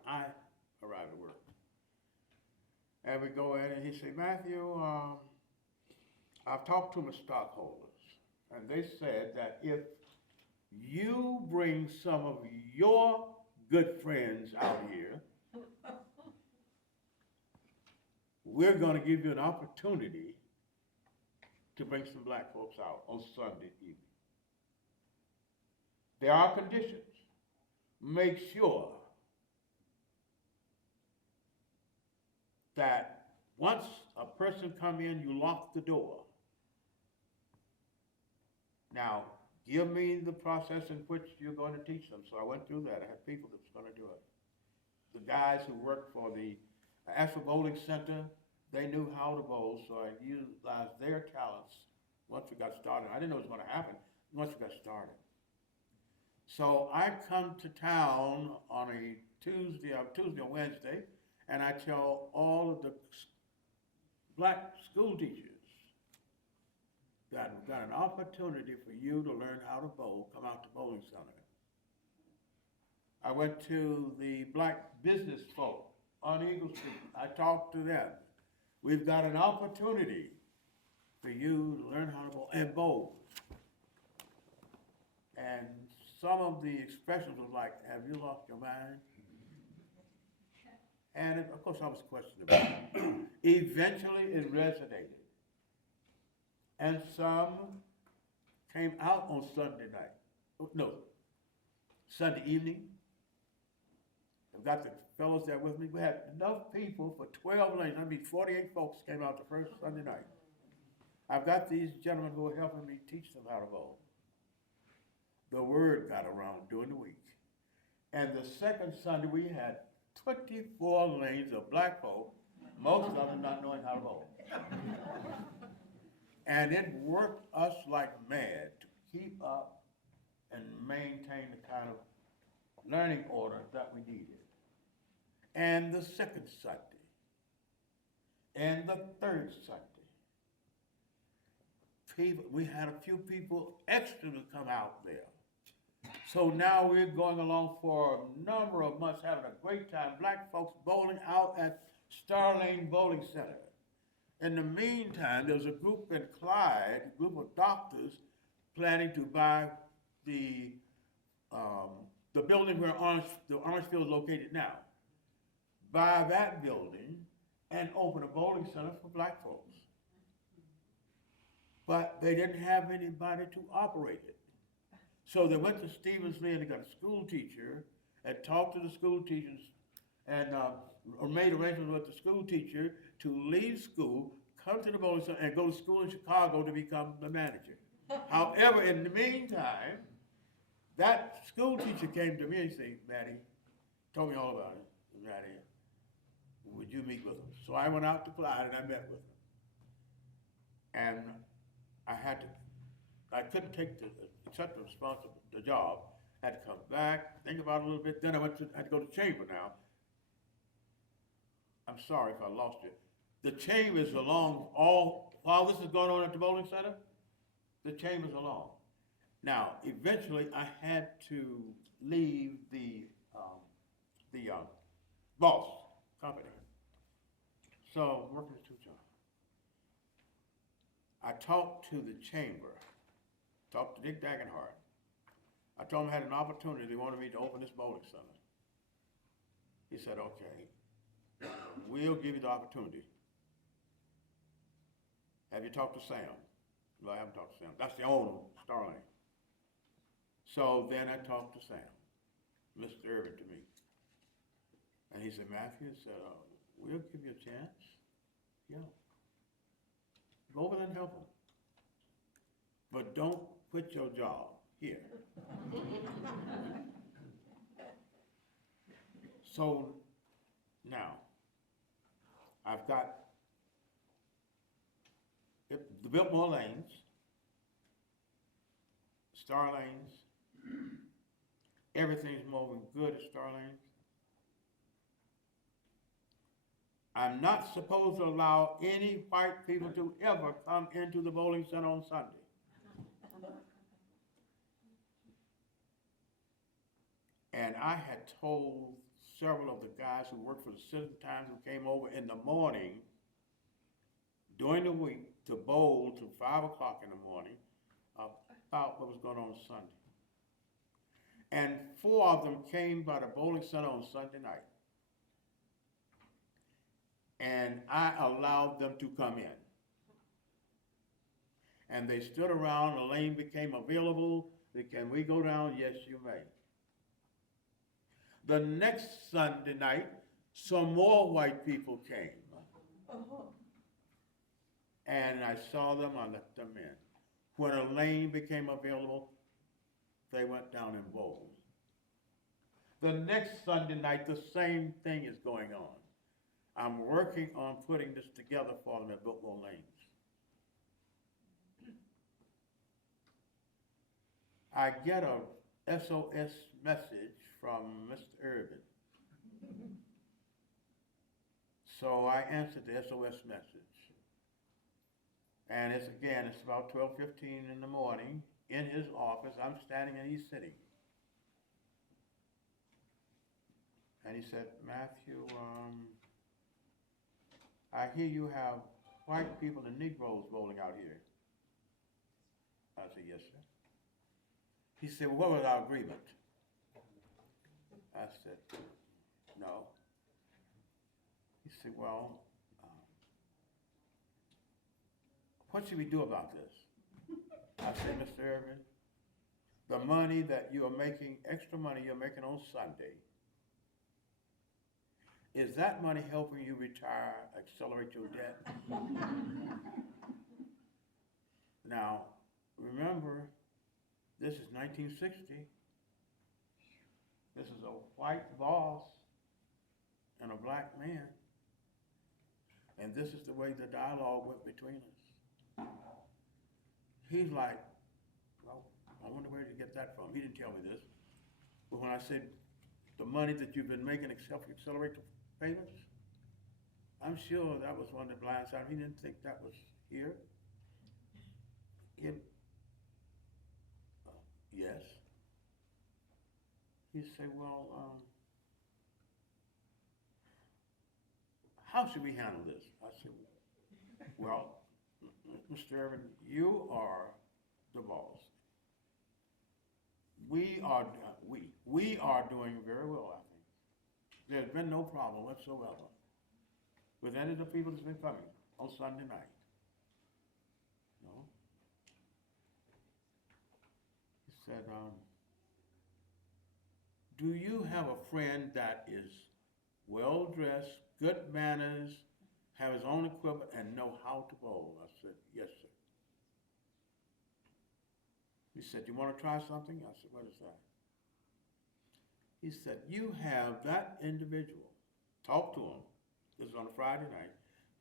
I arrived at work. And we go in and he said, Matthew, I've talked to my stockholders, and they said that if you bring some of your good friends out here, we're going to give you an opportunity to bring some black folks out on Sunday evening. There are conditions. Make sure that once a person come in, you lock the door. Now, give me the process in which you're going to teach them. So I went through that. I had people that was going to do it. The guys who worked for the Asheville Bowling Center, they knew how to bowl, so I utilized their talents once we got started. I didn't know it was going to happen once we got started. So I come to town on a Tuesday or Wednesday, and I tell all of the black school teachers that we've got an opportunity for you to learn how to bowl. Come out to Bowling Center. I went to the black business folk on Eagle Street. I talked to them. We've got an opportunity for you to learn how to bowl and bowl. And some of the expressions was like, have you lost your mind? And of course I was questioning about it. Eventually it resonated. And some came out on Sunday night. No, Sunday evening. I've got the fellows there with me. We had enough people for 12 lanes. 48 folks came out the first Sunday night. I've got these gentlemen who are helping me teach them how to bowl. The word got around during the week. And the second Sunday, we had 24 lanes of black folk, most of them not knowing how to bowl. And it worked us like mad to keep up and maintain the kind of learning order that we needed. And the second Sunday, and the third Sunday, we had a few people extra to come out there. So now we're going along for a number of months, having a great time. Black folks bowling out at Star Lane Bowling Center. In the meantime, there was a group in Clyde, a group of doctors, planning to buy the building where the Orange Field is located now. Buy that building and open a bowling center for black folks. But they didn't have anybody to operate it. So they went to Stevens Lee and they got a school teacher and talked to the school teachers and made arrangements with the school teacher to leave school, come to the bowling center, and go to school in Chicago to become the manager. However, in the meantime, that school teacher came to me and said, Matty, told me all about it. Matty, would you meet with him? So I went out to Clyde and I met with him. And I couldn't accept the responsibility, the job. I had to come back, think about it a little bit. Then I had to go to chamber now. I'm sorry if I lost you. The chamber is along while this is going on at the bowling center, the chamber's along. Now, eventually I had to leave the boss company. So I'm working at two jobs. I talked to the chamber, talked to Dick Dagenhart. I told him I had an opportunity. They wanted me to open this bowling center. He said, okay, we'll give you the opportunity. Have you talked to Sam? No, I haven't talked to Sam. That's the owner of Starling. So then I talked to Sam, Mr. Irvin, to me. And he said, Matthew, we'll give you a chance. Yeah. Go over there and help them. But don't quit your job here. So now, I've got the Biltmore lanes, Star Lanes, everything's moving good at Star Lanes. I'm not supposed to allow any white people to ever come into the bowling center on Sunday. And I had told several of the guys who worked for the Citizen Times who came over in the morning during the week to bowl till 5 o'clock in the morning about what was going on Sunday. And 4 of them came by the bowling center on Sunday night. And I allowed them to come in. And they stood around, a lane became available. Can we go down? Yes, you may. The next Sunday night, some more white people came. And I saw them, I let them in. When a lane became available, they went down and bowled. The next Sunday night, the same thing is going on. I'm working on putting this together for them at Biltmore Lanes. I get a SOS message from Mr. Irvin. So I answered the SOS message. And it's about 12:15 in the morning in his office. I'm standing and he's sitting. And he said, Matthew, I hear you have white people and Negroes bowling out here. I said, yes, sir. He said, well, what was our agreement? I said, no. He said, well, what should we do about this? I said, Mr. Irvin, the money that you are making, extra money you're making on Sunday, is that money helping you retire, accelerate your debt? Now, remember, this is 1960. This is a white boss and a black man. And this is the way the dialogue went between us. He's like, well, I wonder where to get that from. He didn't tell me this. But when I said, the money that you've been making accelerate the payments, I'm sure that was one of the blind sides. He didn't think that was here. Yes. He said, well, how should we handle this? I said, well, Mr. Irvin, you are the boss. We are doing very well, I think. There's been no problem whatsoever with any of the people that's been coming on Sunday night. No. He said, do you have a friend that is well-dressed, good manners, have his own equipment, and know how to bowl? I said, yes, sir. He said, you want to try something? I said, what is that? He said, you have that individual, talk to him, this is on a Friday night,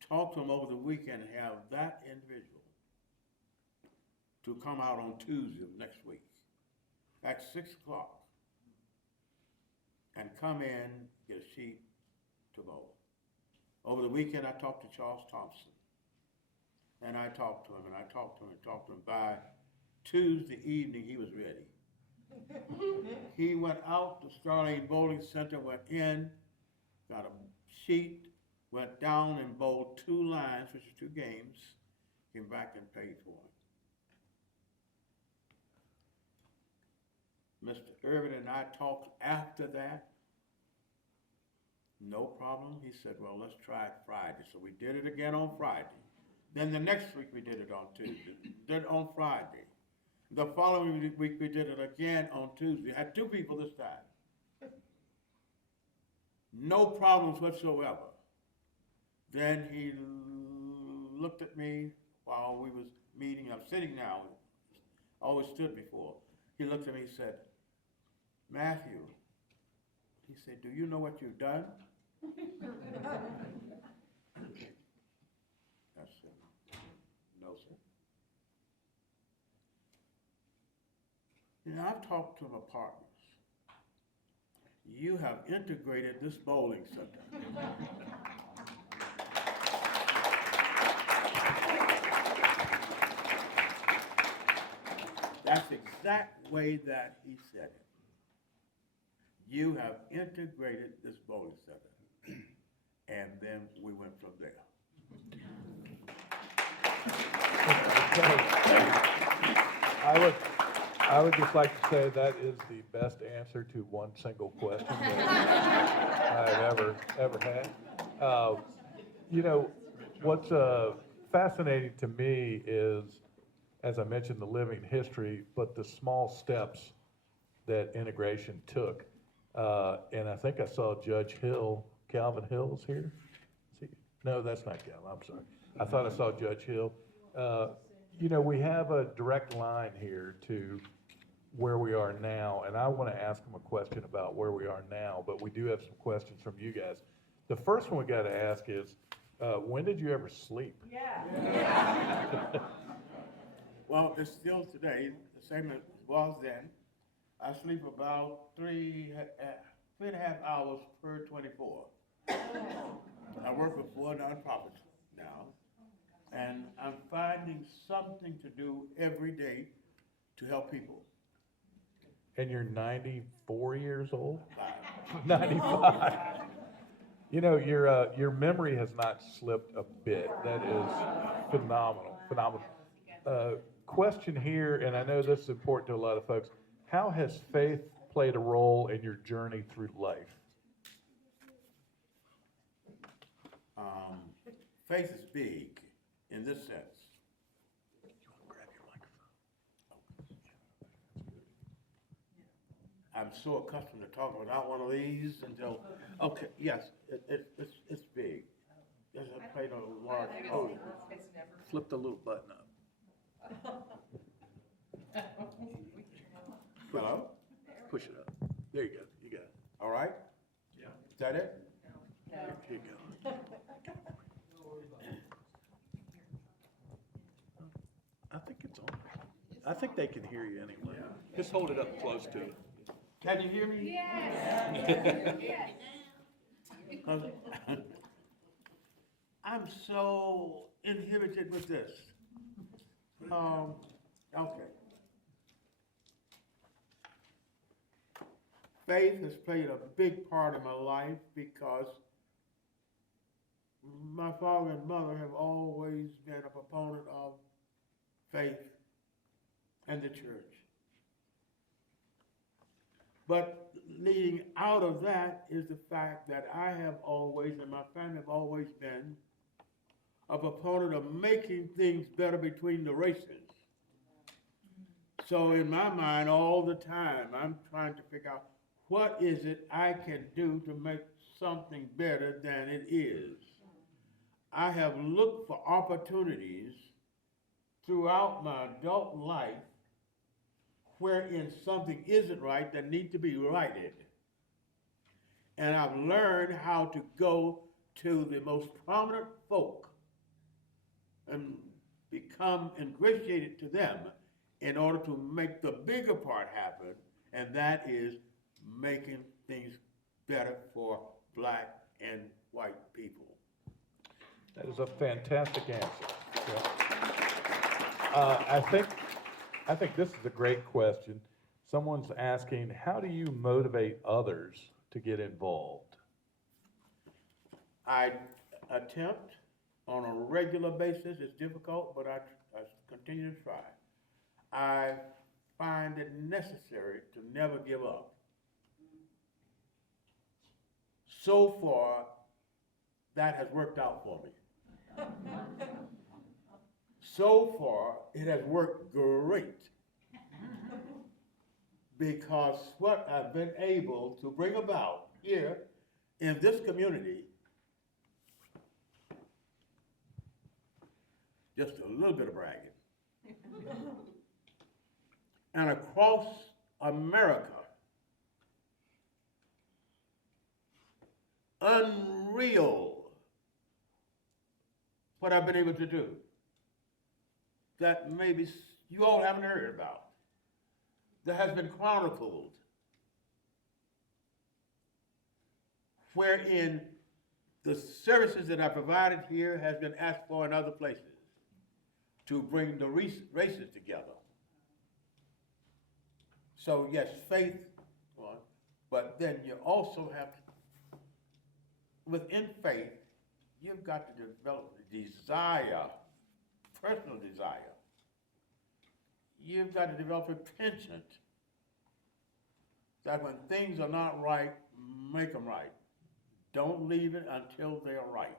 talk to him over the weekend and have that individual to come out on Tuesday of next week at 6 o'clock and come in, get a sheet to bowl. Over the weekend, I talked to Charles Thompson, and I talked to him, and I talked to him, and talked to him. By Tuesday evening, he was ready. He went out to Starling Bowling Center, went in, got a sheet, went down and bowled 2 lines, which are 2 games, came back and paid for it. Mr. Irvin and I talked after that. No problem. He said, well, let's try it Friday. So we did it again on Friday. Then the next week we did it on Tuesday. Did it on Friday. The following week we did it again on Tuesday. Had 2 people this time. No problems whatsoever. Then he looked at me while we was meeting. I'm sitting now. I always stood before. He looked at me and said, Matthew, he said, do you know what you've done? I said, no, sir. You know, I've talked to my partners. You have integrated this bowling center. That's the exact way that he said it. You have integrated this bowling center. And then we went from there. I would just like to say that is the best answer to one single question that I've ever had. You know, what's fascinating to me is, as I mentioned, the living history, but the small steps that integration took. And I think I saw Judge Hill, Calvin Hill's here. No, that's not Calvin, I'm sorry. I thought I saw Judge Hill. You know, we have a direct line here to where we are now, and I want to ask him a question about where we are now, but we do have some questions from you guys. The first one we got to ask is, when did you ever sleep? Yeah. Well, it's still today, the same as it was then. I sleep about 3.5 hours per 24. I work with 4 nonprofits now, and I'm finding something to do every day to help people. And you're 94 years old? 95. You know, your memory has not slipped a bit. That is phenomenal, phenomenal. Question here, and I know this is important to a lot of folks. How has faith played a role in your journey through life? Faith is big in this sense. You want to grab your microphone? I'm so accustomed to talking without one of these until, okay, yes, it's big. There's a plate on a large, oh, flip the little button up. Hello? Push it up. There you go, you got it. All right? Yeah. Is that it? Here you go. I think it's on. I think they can hear you anyway. Just hold it up close to you. Can you hear me? Yes. I'm so inhibited with this. Okay. Faith has played a big part in my life because my father and mother have always been a proponent of faith and the church. But leading out of that is the fact that I have always, and my family have always been, a proponent of making things better between the races. So in my mind, all the time, I'm trying to figure out what is it I can do to make something better than it is. I have looked for opportunities throughout my adult life wherein something isn't right that need to be righted. And I've learned how to go to the most prominent folk and become ingratiated to them in order to make the bigger part happen, and that is making things better for black and white people. That is a fantastic answer. Yeah. I think this is a great question. Someone's asking, how do you motivate others to get involved? I attempt on a regular basis. It's difficult, but I continue to try. I find it necessary to never give up. So far, that has worked out for me. So far, it has worked great because what I've been able to bring about here in this community, just a little bit of bragging, and across America, unreal what I've been able to do that maybe you all haven't heard about, that has been chronicled, wherein the services that I provided here has been asked for in other places to bring the races together. So yes, faith, but then you also have to, within faith, you've got to develop the desire, personal desire. You've got to develop a penchant that when things are not right, make them right. Don't leave it until they're right.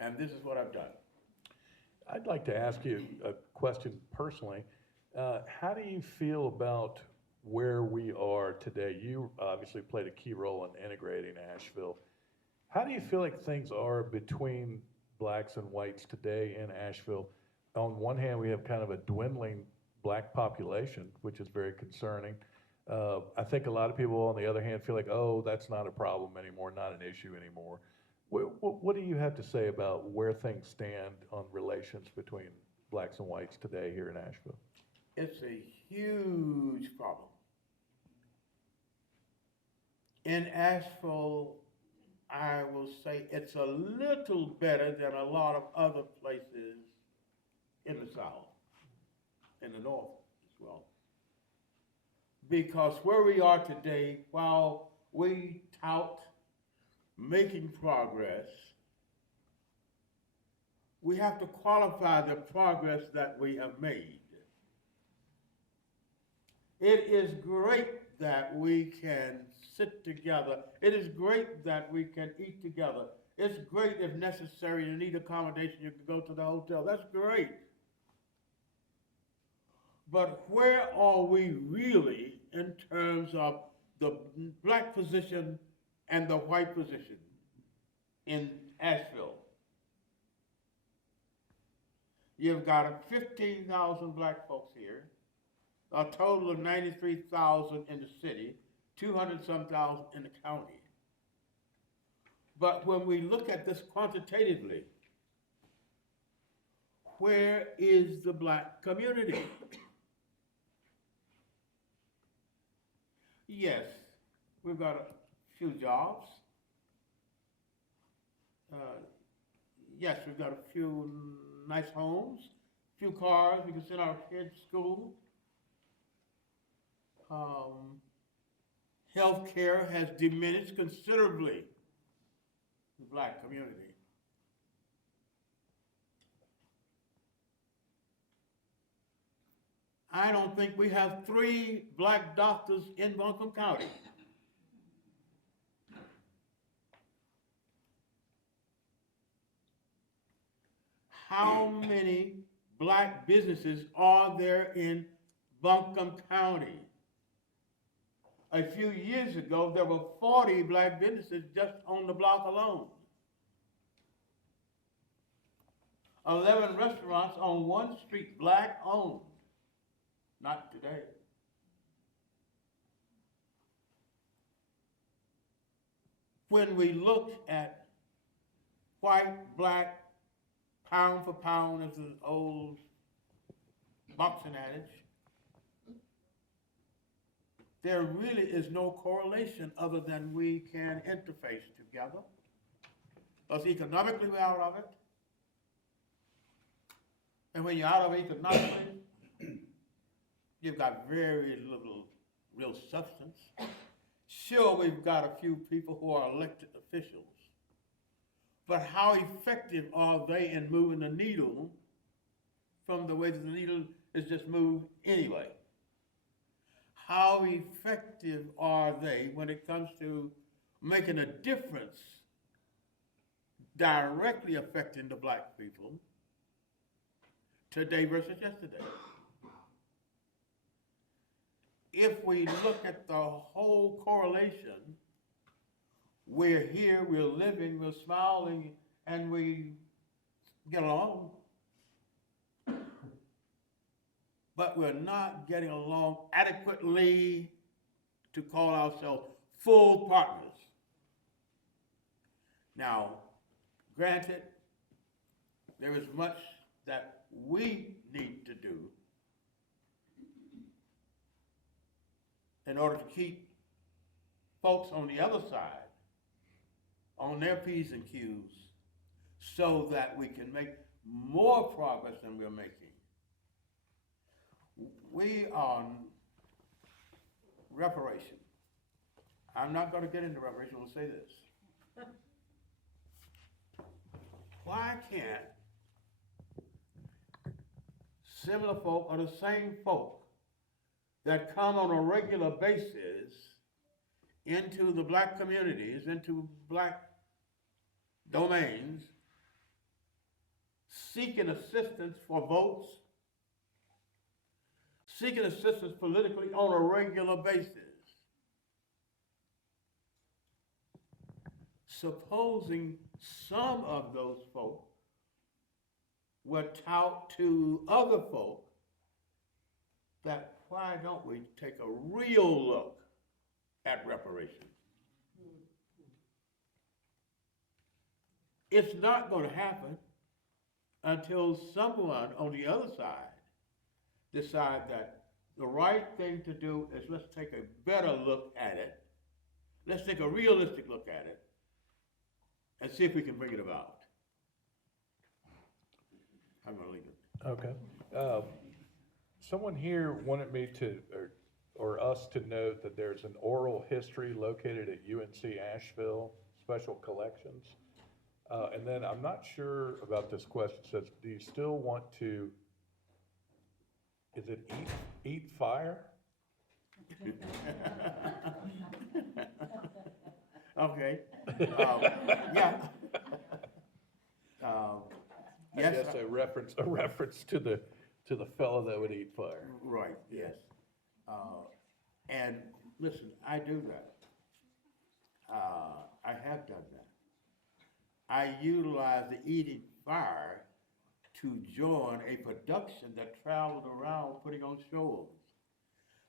And this is what I've done. I'd like to ask you a question personally. How do you feel about where we are today? You obviously played a key role in integrating Asheville. How do you feel like things are between blacks and whites today in Asheville? On one hand, we have kind of a dwindling black population, which is very concerning. I think a lot of people, on the other hand, feel like, oh, that's not a problem anymore, not an issue anymore. What do you have to say about where things stand on relations between blacks and whites today here in Asheville? It's a huge problem. In Asheville, I will say it's a little better than a lot of other places in the South, in the North as well. Because where we are today, while we tout making progress, we have to qualify the progress that we have made. It is great that we can sit together. It is great that we can eat together. It's great if necessary, you need accommodation, you can go to the hotel. That's great. But where are we really in terms of the black position and the white position in Asheville. You've got 15,000 black folks here, a total of 93,000 in the city, 200-some thousand in the county. But when we look at this quantitatively, where is the black community? Yes, we've got a few jobs. Yes, we've got a few nice homes, a few cars, we can send our kids to school. Healthcare has diminished considerably in the black community. I don't think we have 3 black doctors in Buncombe County. How many black businesses are there in Buncombe County? A few years ago, there were 40 black businesses just on the block alone. 11 restaurants on one street, black owned. Not today. When we look at white, black, pound for pound, as an old boxing adage, there really is no correlation other than we can interface together. Because economically we're out of it. And when you're out of it economically, you've got very little real substance. Sure, we've got a few people who are elected officials, but how effective are they in moving the needle from the way that the needle is just moved anyway? How effective are they when it comes to making a difference directly affecting the black people today versus yesterday? If we look at the whole correlation, we're here, we're living, we're smiling, and we get along. But we're not getting along adequately to call ourselves full partners. Now, granted, there is much that we need to do in order to keep folks on the other side on their P's and Q's so that we can make more progress than we're making. We on reparation. I'm not going to get into reparation, we'll say this. Why can't similar folk or the same folk that come on a regular basis into the black communities, into black domains, seeking assistance for votes, seeking assistance politically on a regular basis. Supposing some of those folk would tout to other folk that why don't we take a real look at reparations? It's not going to happen until someone on the other side decide that the right thing to do is let's take a better look at it. Let's take a realistic look at it and see if we can bring it about. I'm going to leave it. Okay. Someone here wanted me to, or us to note that there's an oral history located at UNC Asheville Special Collections. And then I'm not sure about this question. It says, do you still want to, is it eat fire? Okay. Yeah. I Yes. guess a reference to the fellow that would eat fire. Right, yes. And listen, I do that. I have done that. I utilize the eating fire to join a production that traveled around putting on shows.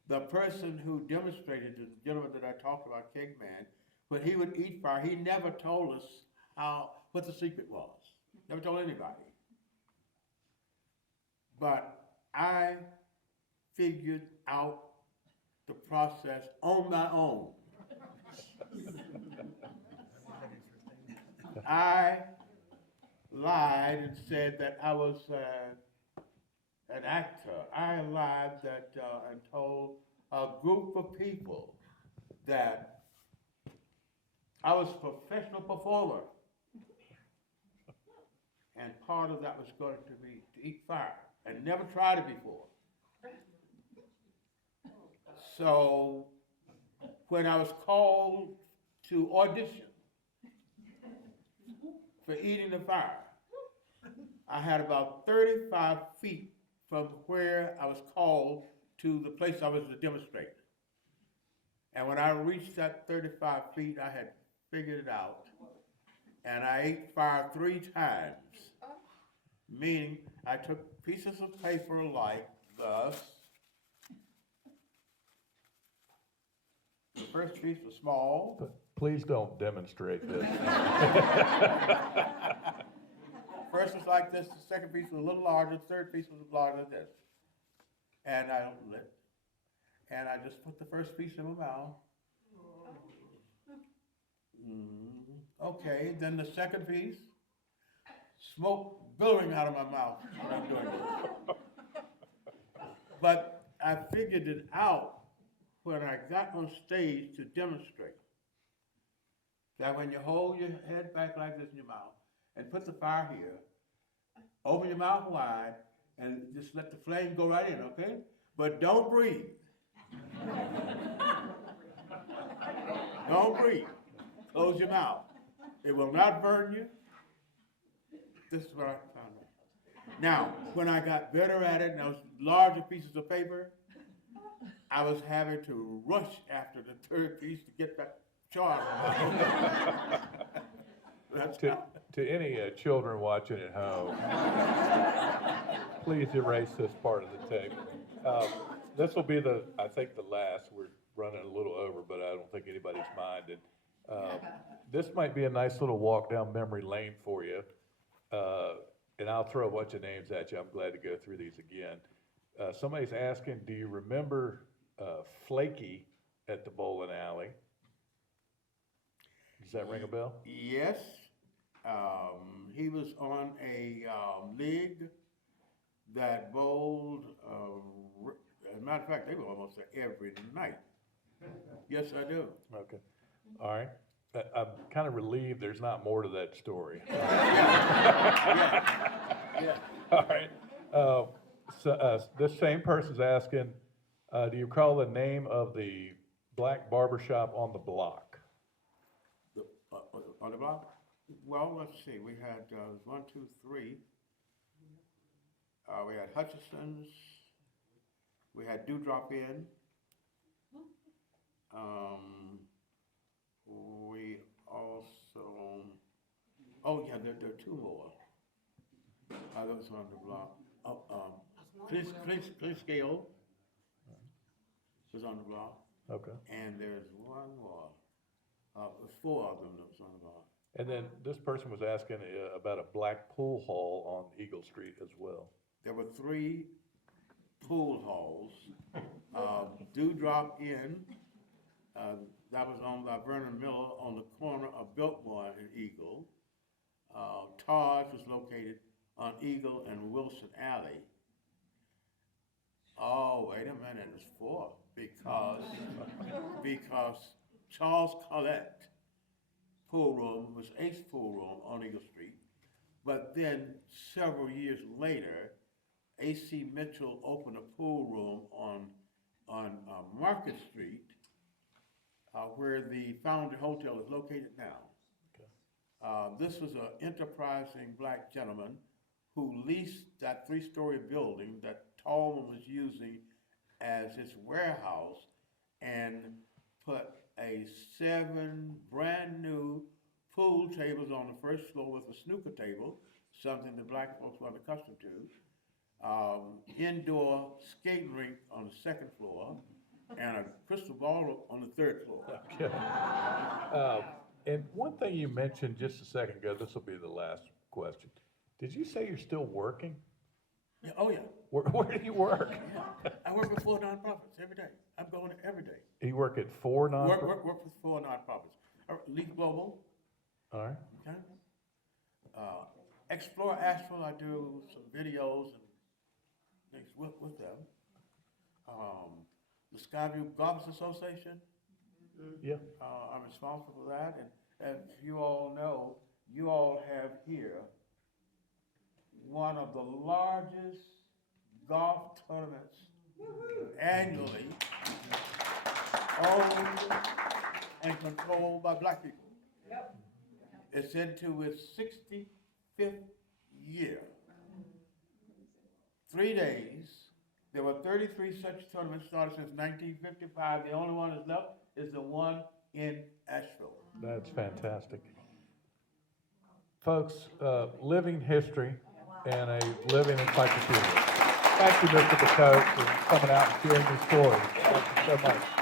The person who demonstrated, the gentleman that I talked about, Kegman, when he would eat fire, he never told us what the secret was. Never told anybody. But I figured out the process on my own. I lied and said that I was an actor. I lied and told a group of people that I was a professional performer. And part of that was going to be to eat fire. I never tried it before. So when I was called to audition for eating the fire, I had about 35 feet from where I was called to the place I was to demonstrate. And when I reached that 35 feet, I had figured it out. And I ate fire 3 times, meaning I took pieces of paper like thus. The first piece was small. But please don't demonstrate this. First was like this, the second piece was a little larger, the third piece was larger than this. And I lit. And I just put the first piece in my mouth. Okay, then the second piece, smoke billowing out of my mouth when I'm doing it. But I figured it out when I got on stage to demonstrate that when you hold your head back like this in your mouth and put the fire here, open your mouth wide and just let the flame go right in, okay? But don't breathe. Don't breathe. Close your mouth. It will not burn you. This is what I found out. Now, when I got better at it and those larger pieces of paper, I was having to rush after the third piece to get that charge. To any children watching at home, please erase this part of the tape. This will be I think the last. We're running a little over, but I don't think anybody's minded. This might be a nice little walk down memory lane for you. And I'll throw a bunch of names at you. I'm glad to go through these again. Somebody's asking, do you remember Flaky at the bowling alley? Does that ring a bell? Yes. He was on a league that bowled, as a matter of fact, they were almost there every night. Yes, I do. Okay. All right. I'm kind of relieved there's not more to that story. Yeah. All right. So this same person's asking, do you recall the name of the black barbershop on the block? On the block? Well, let's see. We had 1, 2, 3. We had Hutchison's. We had Dewdrop Inn. We also, oh yeah, there are 2 more. Those on the block. Clint Scale was on the block. Okay. And there's 1 more. There's 4 of them that was on the block. And then this person was asking about a black pool hall on Eagle Street as well. There were 3 pool halls. Dewdrop Inn, that was owned by Vernon Miller on the corner of Biltmore and Eagle. Todd's was located on Eagle and Wilson Alley. Oh, wait a minute, it's 4 because Charles Collette pool room was Ace Pool Room on Eagle Street, but then several years later, A.C. Mitchell opened a pool room on Market Street, where the Foundry Hotel is located now. Okay. This was an enterprising black gentleman who leased that 3-story building that Tallman was using as his warehouse, and 7 brand-new pool tables on the first floor with a snooker table, something the black folks weren't accustomed to. Indoor skating rink on the second floor, and a crystal ball on the third floor. And one thing you mentioned just a second ago, this will be the last question. Did you say you're still working? Yeah, oh, yeah. Where do you work? Yeah. I work with 4 nonprofits every day. I'm going every day. You work at 4 nonprofits? Work with 4 nonprofits. Lead Global, All right. okay? Explore Asheville, I do some videos and things with them. The Skyview Golf Association, Yeah. I'm responsible for that. And as you all know, you all have here one of the largest golf tournaments annually, owned and controlled by black people. It's into its 65th year. 3 days. There were 33 such tournaments started since 1955. The only one that's left is the one in Asheville. That's fantastic. Folks, living history and a living encyclopedia. Thank you, Mr. Bacoate, for coming out and sharing your story. Thank you so much.